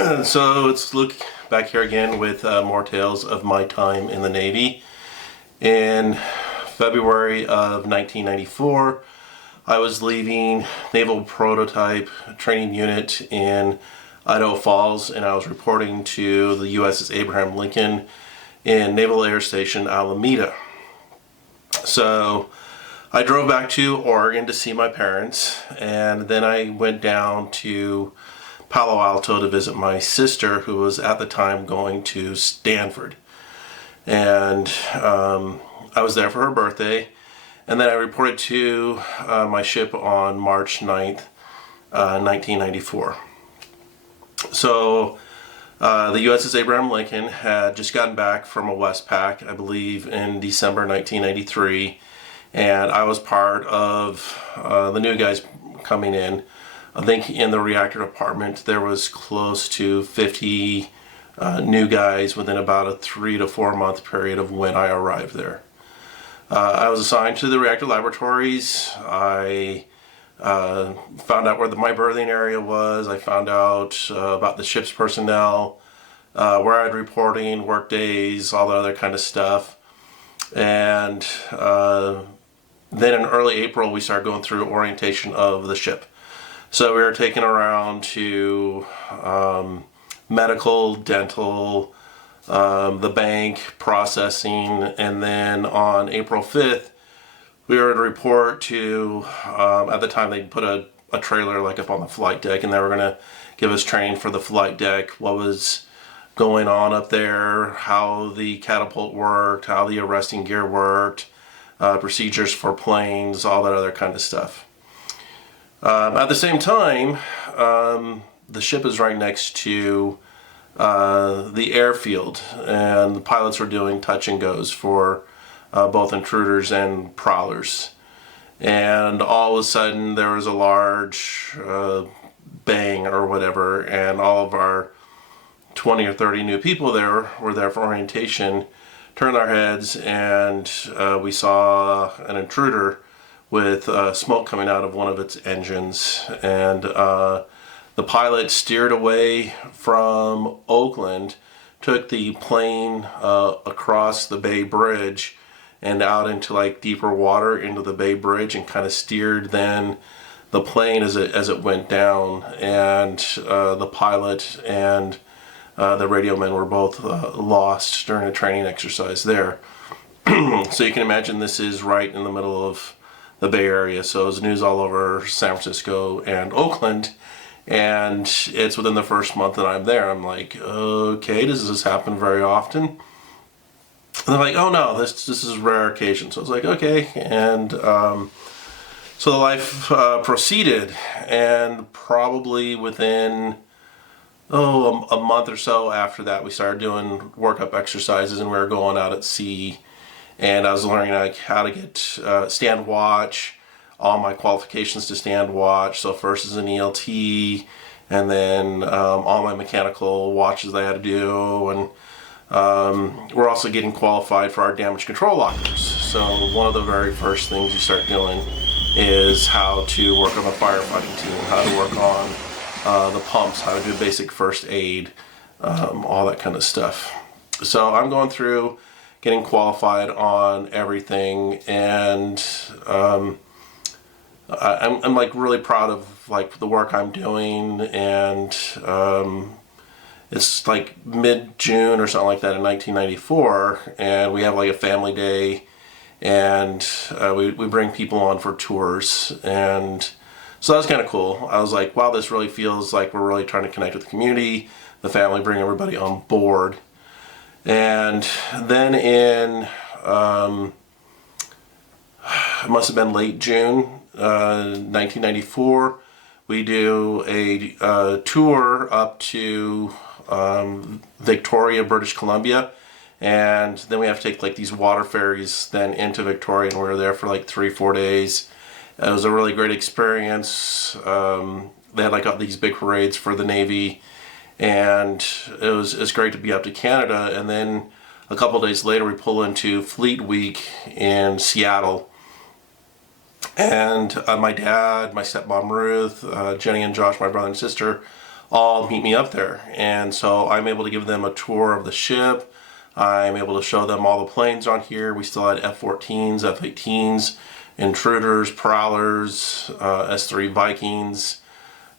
So it's Luke back here again with more tales of my time in the Navy. In February of 1994, I was leaving Naval Prototype Training Unit in Idaho Falls, and I was reporting to the USS Abraham Lincoln in Naval Air Station Alameda. So I drove back to Oregon to see my parents, and then I went down to Palo Alto to visit my sister, who was at the time going to Stanford. And I was there for her birthday, and then I reported to my ship on March 9th, 1994. So the USS Abraham Lincoln had just gotten back from a Westpac, I believe, in December 1993, and I was part of the new guys coming in. I think in the reactor department there was close to 50 new guys within about a 3 to 4 month period of when I arrived there. I was assigned to the reactor laboratories. I found out where my berthing area was. I found out about the ship's personnel, where I'd reporting, work days, all that other kind of stuff. And then in early April we started going through orientation of the ship. So we were taken around to medical, dental, the bank, processing, and then on April 5th, we were to report to, at the time they put a trailer like up on the flight deck, and they were going to give us training for the flight deck, what was going on up there, how the catapult worked, how the arresting gear worked, procedures for planes, all that other kind of stuff. At the same time, the ship is right next to the airfield, and the pilots were doing touch and goes for both intruders and prowlers. And all of a sudden there was a large bang or whatever, and all of our 20 or 30 new people there were there for orientation, turned our heads, and we saw an intruder with smoke coming out of one of its engines, and the pilot steered away from Oakland, took the plane across the Bay Bridge and out into like deeper water into the Bay Bridge, and kind of steered then the plane as it went down, and the pilot and the radio men were both lost during a training exercise there. So you can imagine this is right in the middle of the Bay Area, so it was news all over San Francisco and Oakland, and it's within the first month that I'm there. I'm like, okay, does this happen very often? And they're like, oh no, this is a rare occasion. So I was like, okay, and so the life proceeded, and probably within a month or so after that, we started doing workup exercises, and we were going out at sea. And I was learning like how to get stand watch, all my qualifications to stand watch. So first is an ELT, and then all my mechanical watches I had to do. And we're also getting qualified for our damage control lockers. So one of the very first things you start doing is how to work on a firefighting team, how to work on the pumps, how to do basic first aid, all that kind of stuff. So I'm going through getting qualified on everything, and I'm like really proud of like the work I'm doing. And it's like mid-June or something like that in 1994, and we have like a family day, and we bring people on for tours, and so that was kind of cool. I was like, wow, this really feels like we're really trying to connect with the community, the family, bring everybody on board. And then in, it must have been late June 1994, we do a tour up to Victoria, British Columbia, and then we have to take like these water ferries then into Victoria, and we were there for like 3-4 days. It was a really great experience. They had like all these big parades for the Navy, and it's great to be up to Canada. And then a couple days later we pull into Fleet Week in Seattle, and my dad, my stepmom Ruth, Jenny and Josh, my brother and sister, all meet me up there. And so I'm able to give them a tour of the ship. I'm able to show them all the planes on here. We still had F-14s, F-18s, Intruders, Prowlers, S-3 Vikings,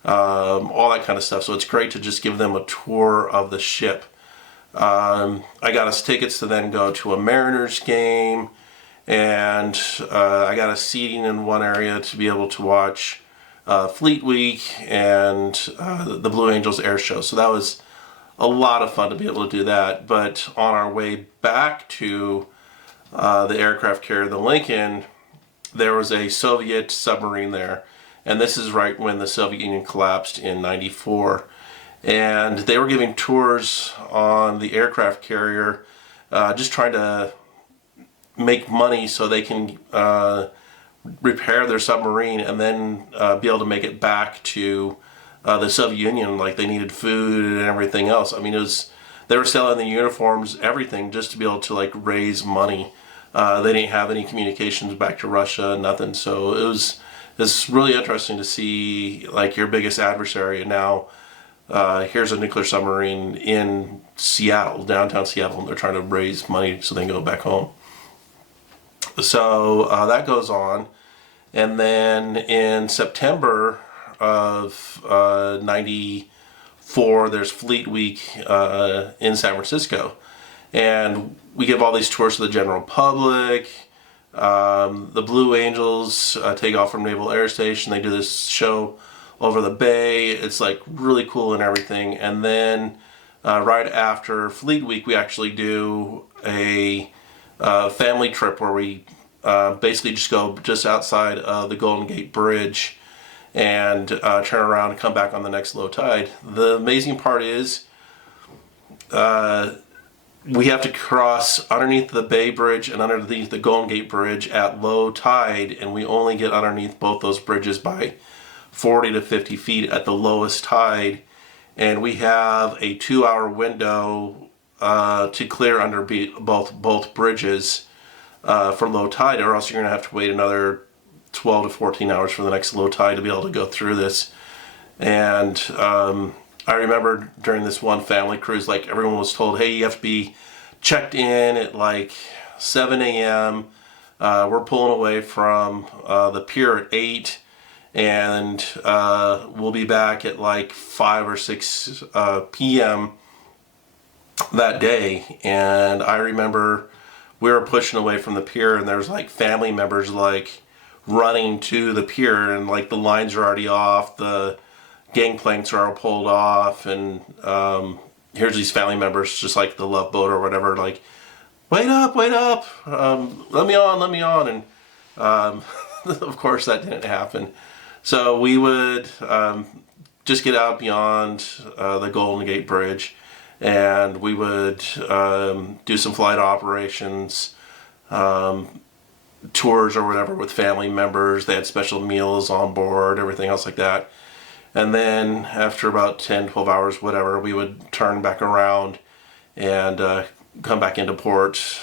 all that kind of stuff. So it's great to just give them a tour of the ship. I got us tickets to then go to a Mariners game, and I got us seating in one area to be able to watch Fleet Week and the Blue Angels air show. So that was a lot of fun to be able to do that. But on our way back to the aircraft carrier, the Lincoln, there was a Soviet submarine there. And this is right when the Soviet Union collapsed in '94. And they were giving tours on the aircraft carrier, just trying to make money so they can repair their submarine and then be able to make it back to the Soviet Union. Like, they needed food and everything else. I mean, they were selling the uniforms, everything, just to be able to like raise money. They didn't have any communications back to Russia, nothing. So it's really interesting to see like your biggest adversary, and now here's a nuclear submarine in Seattle, downtown Seattle, and they're trying to raise money so they can go back home. So that goes on. And then in September of '94, there's Fleet Week in San Francisco. And we give all these tours to the general public. The Blue Angels take off from Naval Air Station. They do this show over the bay. It's like really cool and everything. And then right after Fleet Week, we actually do a family trip where we basically just go just outside of the Golden Gate Bridge and turn around and come back on the next low tide. The amazing part is we have to cross underneath the Bay Bridge and underneath the Golden Gate Bridge at low tide, and we only get underneath both those bridges by 40 to 50 feet at the lowest tide. And we have a 2-hour window to clear under both bridges for low tide, or else you're going to have to wait another 12 to 14 hours for the next low tide to be able to go through this. And I remember during this one family cruise, like, everyone was told, hey, you have to be checked in at like 7 a.m. We're pulling away from the pier at 8, and we'll be back at like 5 or 6 p.m. that day. And I remember we were pushing away from the pier, and there's like family members like running to the pier, and like the lines are already off, the gangplanks are all pulled off, and here's these family members, just like the Love Boat or whatever, like, wait up, let me on, and of course that didn't happen. So we would just get out beyond the Golden Gate Bridge, and we would do some flight operations, tours or whatever with family members. They had special meals on board, everything else like that. And then after about 10, 12 hours, whatever, we would turn back around and come back into port.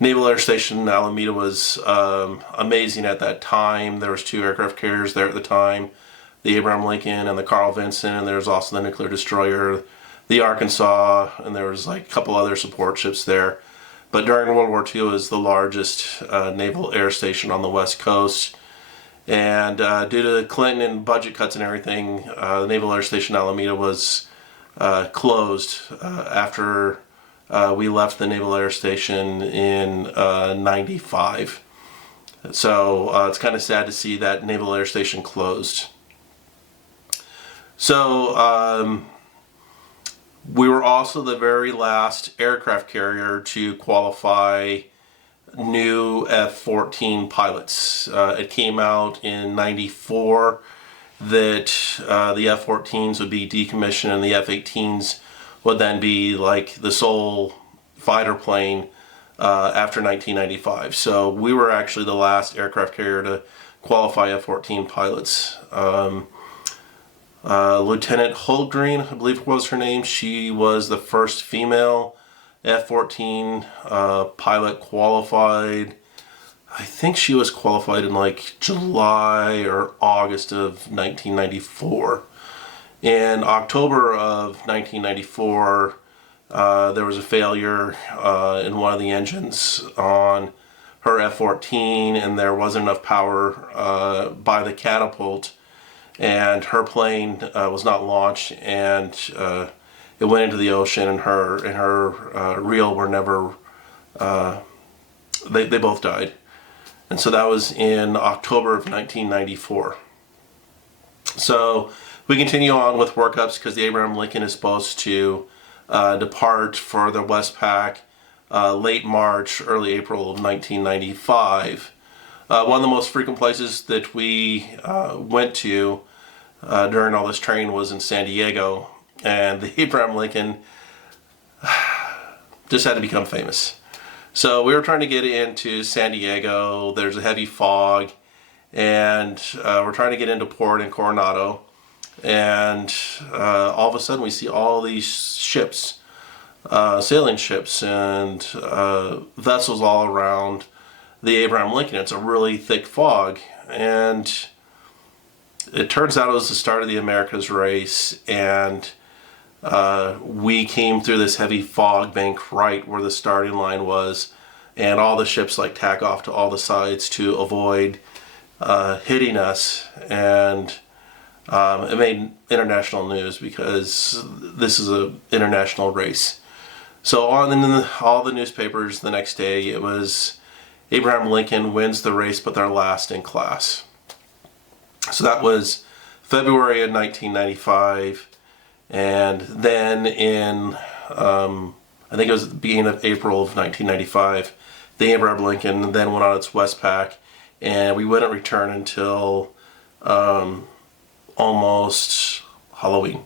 Naval Air Station Alameda was amazing at that time. There was 2 aircraft carriers there at the time, the Abraham Lincoln and the Carl Vinson, and there was also the nuclear destroyer, the Arkansas, and there was like a couple other support ships there. But during World War II, it was the largest naval air station on the West Coast. And due to Clinton and budget cuts and everything, the Naval Air Station Alameda was closed after we left the Naval Air Station in '95. So it's kind of sad to see that Naval Air Station closed. So we were also the very last aircraft carrier to qualify new F-14 pilots. It came out in '94 that the F-14s would be decommissioned and the F-18s would then be like the sole fighter plane after 1995. So we were actually the last aircraft carrier to qualify F-14 pilots. Lieutenant Holgreen, I believe was her name, she was the first female F-14 pilot qualified. I think she was qualified in like July or August of 1994. In October of 1994, there was a failure in one of the engines on her F-14, and there wasn't enough power by the catapult, and her plane was not launched, and it went into the ocean, and her reel were never. They both died, and so that was in October of 1994. So we continue on with workups because the Abraham Lincoln is supposed to depart for the Westpac late March, early April of 1995. One of the most frequent places that we went to during all this training was in San Diego, and the Abraham Lincoln just had to become famous. So we were trying to get into San Diego. There's a heavy fog, and we're trying to get into port in Coronado, and all of a sudden we see all these ships, sailing ships and vessels all around the Abraham Lincoln. It's a really thick fog, and it turns out it was the start of the America's race, and we came through this heavy fog bank right where the starting line was, and all the ships like tack off to all the sides to avoid hitting us, and it made international news because this is an international race. So on all the newspapers the next day, it was Abraham Lincoln wins the race, but they're last in class. So that was February of 1995. And then in, I think it was at the beginning of April of 1995, the Abraham Lincoln then went on its Westpac, and we wouldn't return until almost Halloween.